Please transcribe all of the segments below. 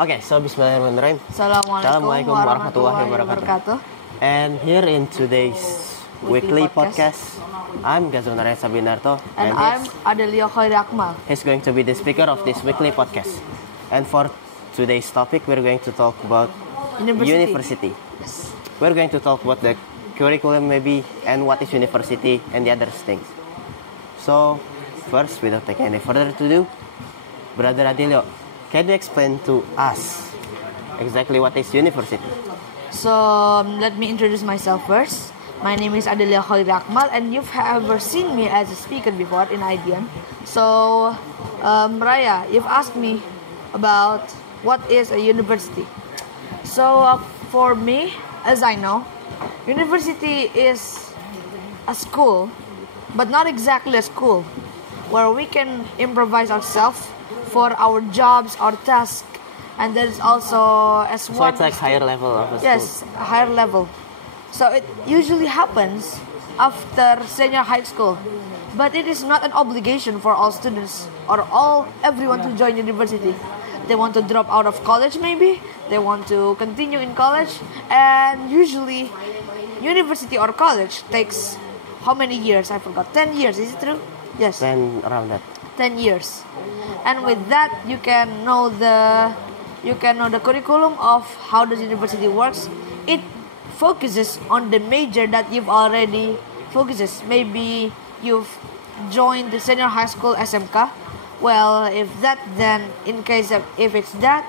Okay, so Bismillahirrahmanirrahim. Assalamualaikum Warahmatullahi Wabarakatuh. And here in today's weekly podcast, I'm Gazon Rayya Sabinarto. And I'm Adelio. He's going to be the speaker of this weekly podcast. And for today's topic, we're going to talk about university. Yes. We're going to talk about the curriculum maybe and what is university and the other things. So, first, without taking any further ado, Brother Adelio, can you explain to us exactly what is university? So, let me introduce myself first. My name is Adelio and you've ever seen me as a speaker before in IDN. So, Rayya, you've asked me about what is a university. So, for me, as I know, university is a school, but not exactly a school, where we can improvise ourselves for our jobs, our tasks, and there is also as so one. So it's like higher level of a school. Yes, a higher level. So it usually happens after senior high school, but it is not an obligation for all students or everyone to join university. They want to drop out of college maybe, they want to continue in college, and usually university or college takes how many years? I forgot. 10 years, is it true? Yes. 10 around that. 10 years. And with that you can know the curriculum of how the university works. It focuses on the major that you've already focuses. Maybe you've joined the senior high school SMK. Well, if it's that,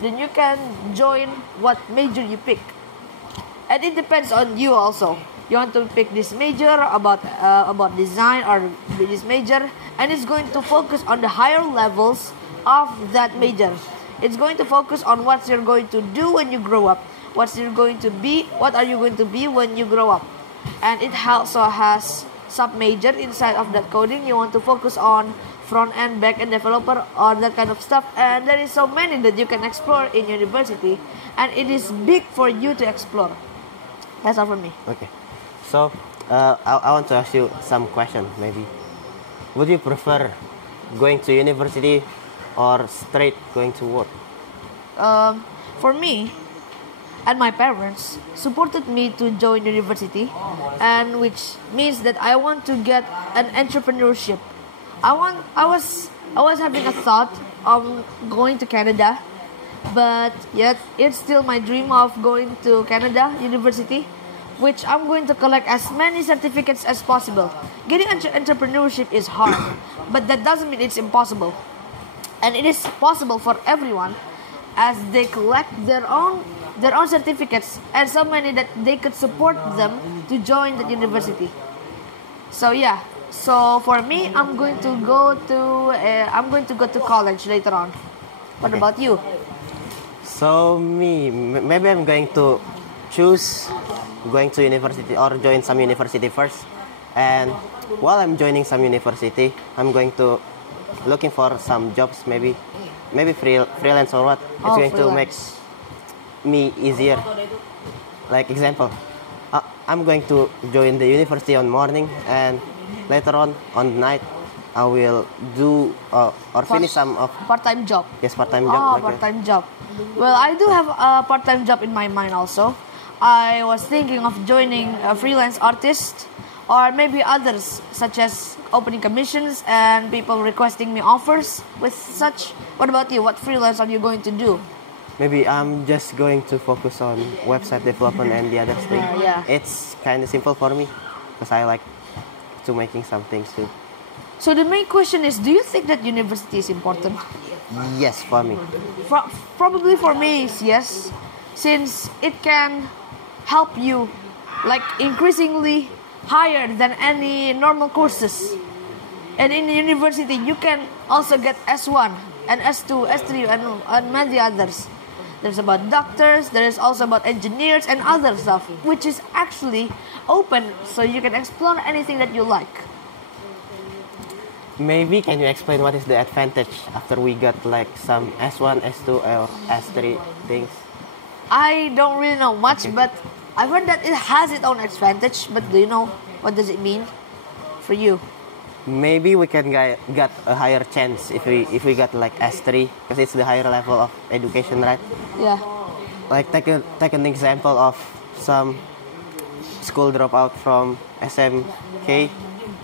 then you can join what major you pick. And it depends on you also. You want to pick this major about design or this major, and it's going to focus on the higher levels of that major. It's going to focus on what you're going to do when you grow up, what are you going to be when you grow up. And it also has sub-major inside of that coding. You want to focus on front-end, back-end developer, or that kind of stuff. And there is so many that you can explore in university, and it is big for you to explore. That's all from me. Okay. So, I want to ask you some question maybe. Would you prefer going to university or straight going to work? For me, and my parents supported me to join university, and which means that I want to get an entrepreneurship. I was having a thought of going to Canada, but yet it's still my dream of going to Canada university, which I'm going to collect as many certificates as possible. Getting entrepreneurship is hard, but that doesn't mean it's impossible. And it is possible for everyone as they collect their own certificates, and so many that they could support them to join the university. So yeah. So for me, I'm going to go to college later on. What about you? So maybe I'm going to choose going to university or join some university first, and while I'm joining some university, I'm going to looking for some jobs, maybe freelance or what. It's going to make me easier. Like example, I'm going to join the university on morning, and later on night I will do or finish some of part-time job. Yes, part-time job. Part-time job. Well, I do have a part-time job in my mind also. I was thinking of joining a freelance artist, or maybe others, such as opening commissions and people requesting me offers with such. What about you? What freelance are you going to do? Maybe I'm just going to focus on website development and the other thing. Yeah. It's kind of simple for me because I like to making some things too. So the main question is, do you think that university is important? Yes, for me. Probably for me is yes, since it can help you like increasingly higher than any normal courses. And in the university you can also get S1 and S2, S3 and many others. There's about doctors, there is also about engineers and other stuff, which is actually open, so you can explore anything that you like. Maybe can you explain what is the advantage after we got like some S1, S2 or S3 things? I don't really know much, but I've heard that it has its own advantage. But do you know what does it mean for you? maybe we can get a higher chance if we got like S3 because it's the higher level of education, right? Yeah. Like take an example of some school dropout from SMK,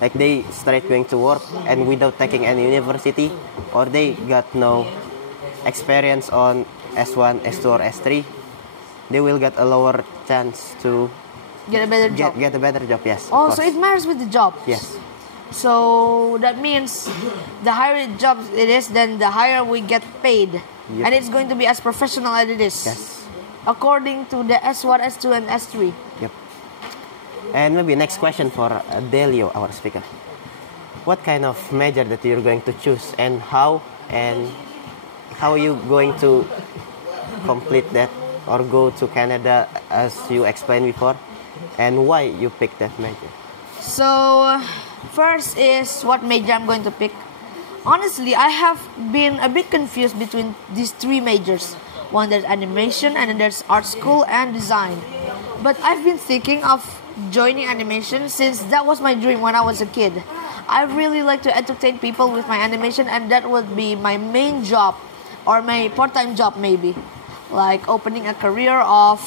like they straight going to work and without taking any university, or they got no experience on S1, S2, or S3, they will get a lower chance to Get a better job. Get a better job, yes. Oh, so it matters with the job. Yes. So that means the higher job it is, then the higher we get paid. Yep. And it's going to be as professional as it is. Yes. According to the S1, S2, and S3. Yep. And maybe next question for Adelio, our speaker. What kind of major that you're going to choose and how are you going to complete that or go to Canada as you explained before, and why you picked that major? So, first is what major I'm going to pick. Honestly, I have been a bit confused between these three majors. One there's animation, and then there's art school and design. But I've been thinking of joining animation since that was my dream when I was a kid. I really like to entertain people with my animation, and that would be my main job or my part-time job maybe. Like opening a career of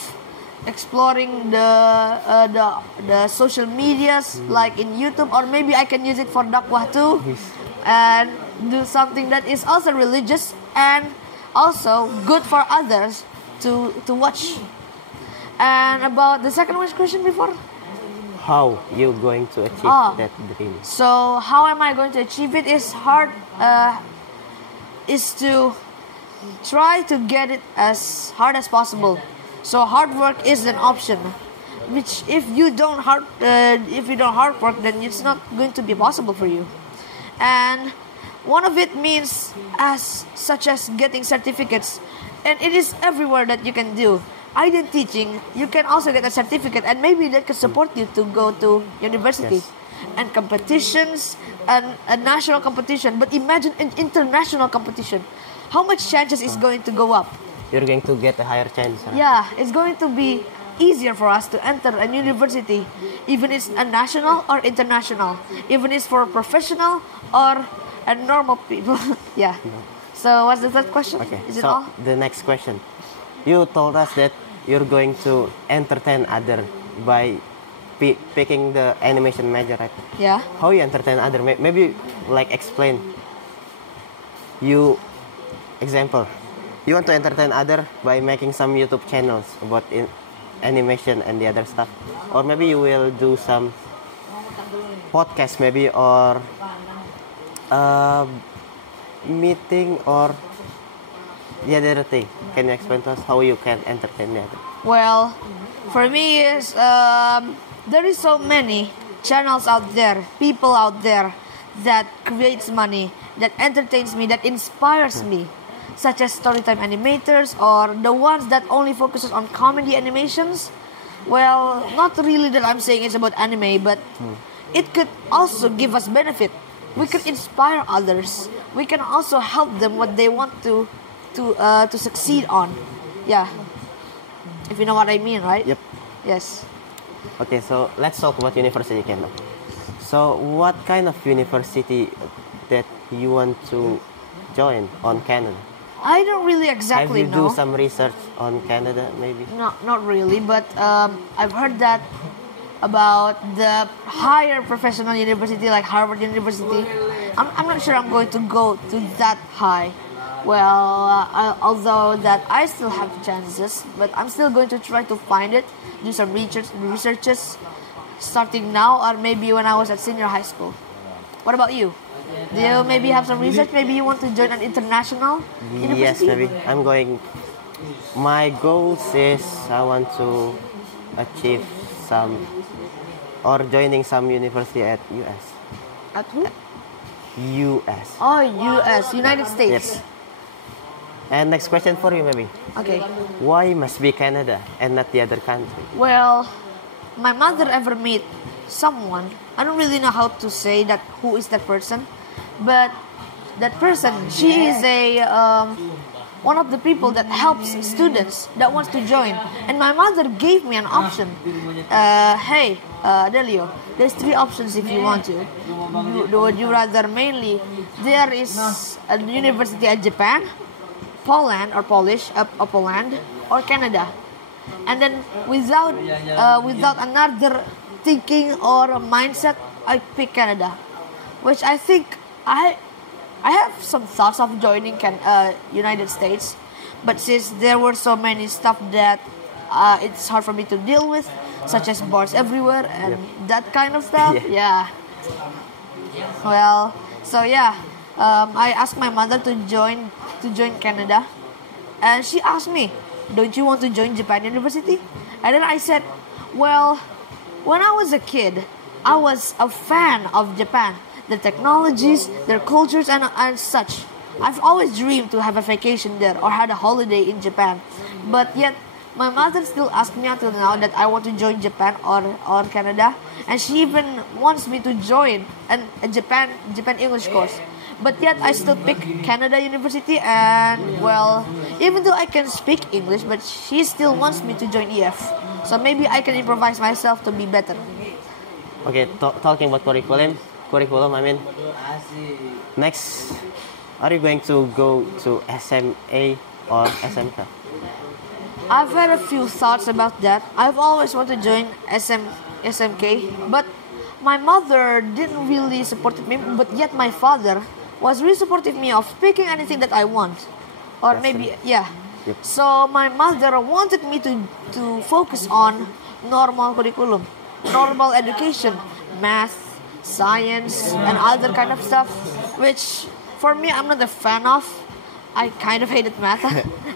exploring the social medias like in YouTube, or maybe I can use it for dakwah too, and do something that is also religious and also good for others to watch. And about the second question before, how you going to achieve that dream? So how am I going to achieve it is hard, is to try to get it as hard as possible. So hard work is an option, which if you don't hard work, then it's not going to be possible for you. And one of it means such as getting certificates, and it is everywhere that you can do. Either teaching, you can also get a certificate, and maybe that can support you to go to university. Yes. And competitions and a national competition. But imagine an international competition. How much chances is going to go up? You're going to get a higher chance, right? Yeah, it's going to be easier for us to enter a university, even it's a national or international, even it's for professional or a normal people. Yeah. So what's the third question? Okay. Is it so all? the next question, you told us that you're going to entertain other by picking the animation major, right? Yeah. How you entertain other? Maybe like explain. Example. You want to entertain other by making some YouTube channels about animation and the other stuff, or maybe you will do some podcast, maybe, or meeting, or the other thing. Can you explain to us how you can entertain the other? Well, for me is there is so many channels out there, people out there that creates money, that entertains me, that inspires me, such as storytime animators or the ones that only focuses on comedy animations. Well, not really that I'm saying it's about anime, but it could also give us benefit. We could inspire others. We can also help them what they want to succeed on. Yeah. If you know what I mean, right? Yep. Yes. Okay, so let's talk about university, Ken. So what kind of university that you want to join on Canada? I don't really exactly Have you know. do some research on Canada, maybe? No, not really, but I've heard that about the higher professional university like Harvard University. I'm not sure I'm going to go to that high. Well, although that I still have chances, but I'm still going to try to find it, do some researches, starting now or maybe when I was at senior high school. What about you? Do you maybe have some research? Maybe you want to join an international university? Yes, maybe. I'm going. My goals is I want to achieve some or joining some university at US. At who? US. Oh, US, United States. Yes. And next question for you, maybe. Okay. Why must be Canada and not the other country? Well, my mother ever met someone. I don't really know how to say that. Who is that person? But that person, she is a one of the people that helps students that wants to join. And my mother gave me an option. Hey, Adelio, there's three options if you want to. Would you rather mainly there is a university at Japan, Poland or Polish, Poland or Canada, and then without another thinking or mindset, I pick Canada, which I think I have some thoughts of joining United States, but since there were so many stuff that it's hard for me to deal with, such as bars everywhere and that kind of stuff. Yeah. Well, so yeah, I asked my mother to join Canada, and she asked me, "Don't you want to join Japan University?" And then I said, "Well, when I was a kid, I was a fan of Japan, the technologies, their cultures, and such. I've always dreamed to have a vacation there or had a holiday in Japan, but yet." My mother still asks me until now that I want to join Japan or Canada, and she even wants me to join a Japan English course. But yet I still pick Canada University, and well, even though I can speak English, but she still wants me to join EF. So maybe I can improvise myself to be better. Okay, talking about curriculum. I mean, next, are you going to go to SMA or SMK? I've had a few thoughts about that. I've always wanted to join SMK, but my mother didn't really support me. But yet my father was really supportive me of picking anything that I want, or maybe yeah. Yep. So my mother wanted me to focus on normal curriculum, normal education, math, science, and other kind of stuff, which for me I'm not a fan of. I kind of hated math.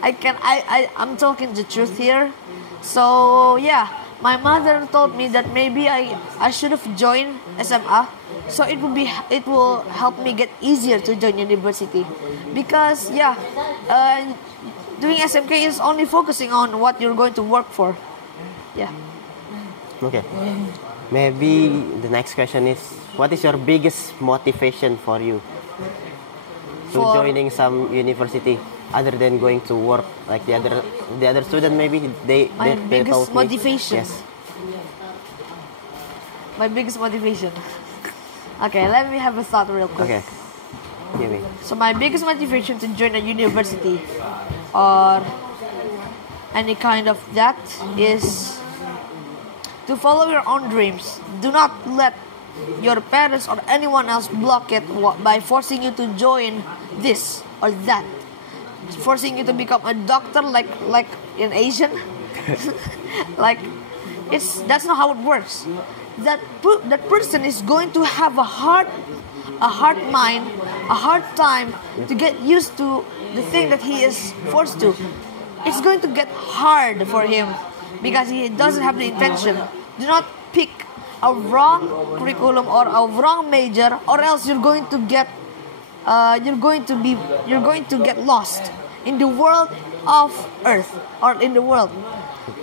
I'm talking the truth here. So yeah, my mother told me that maybe I should have joined SMA, so it will help me get easier to join university, because yeah, doing SMK is only focusing on what you're going to work for. Yeah. Okay. Maybe the next question is, what is your biggest motivation for you to joining some university other than going to work like the other student? Maybe they biggest motivation. Yes. My biggest motivation. Okay, let me have a thought real quick. Okay. Give me. So my biggest motivation to join a university or any kind of that is to follow your own dreams. Do not let your parents or anyone else block it by forcing you to join this or that, forcing you to become a doctor like in Asian. Like that's not how it works. That person is going to have a hard mind, a hard time to get used to the thing that he is forced to. It's going to get hard for him because he doesn't have the intention. Do not pick a wrong curriculum or a wrong major, or else you're going to get lost in the world of Earth, or in the world.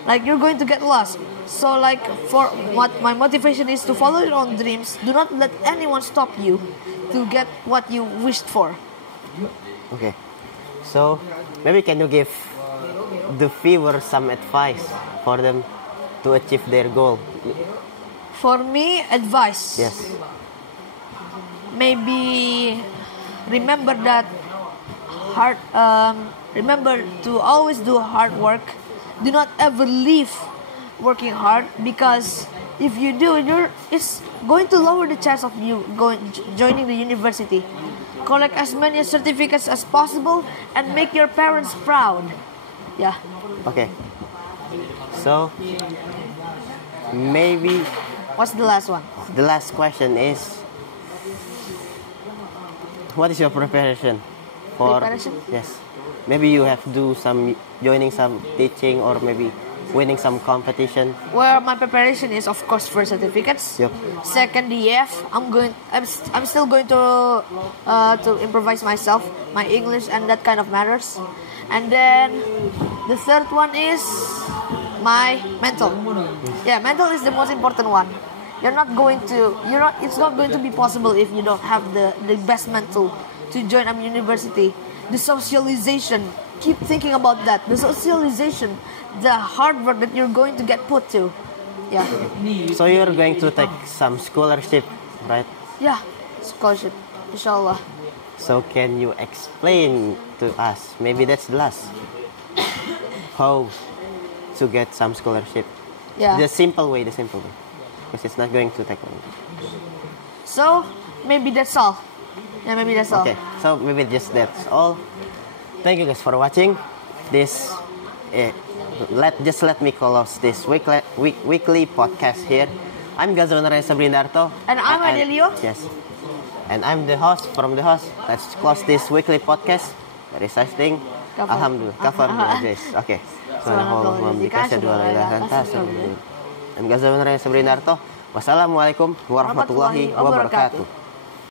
Like, you're going to get lost. So like, for what my motivation is to follow your own dreams. Do not let anyone stop you to get what you wished for. Okay. So maybe can you give the viewers some advice for them to achieve their goal? For me, advice. Yes. Maybe remember that remember to always do hard work. Do not ever leave working hard, because if you do, it's going to lower the chance of you joining the university. Collect as many certificates as possible and make your parents proud. Yeah. Okay. So maybe what's the last one? The last question is, what is your preparation for? Preparation? Yes. Maybe you have to do joining some teaching, or maybe winning some competition. Well, my preparation is, of course, first certificates. Yep. Second, DF. I'm still going to improvise myself, my English, and that kind of matters. And then the third one is my mental. Yeah, mental is the most important one. It's not going to be possible if you don't have the best mental to join a university. The socialization, keep thinking about that. The socialization, the hard work that you're going to get put to. Yeah. So you're going to take some scholarship, right? Yeah. Scholarship. Inshallah. So can you explain to us, maybe that's the last, how to get some scholarship? Yeah. The simple way. Because it's not going to take long. So maybe that's all. Yeah, maybe that's all. Okay, so maybe just that's all. Thank you guys for watching this. Let me close this weekly podcast here. I'm Gazron Rayya Sabrindarto. And I'm Adelio. Yes. And I'm the host from the host. Let's close this weekly podcast. Very such thing. Alhamdulillah. Kafar Bilajis. Okay. I'm Gazron Rayya Sabrindarto. Wassalamualaikum warahmatullahi wabarakatuh.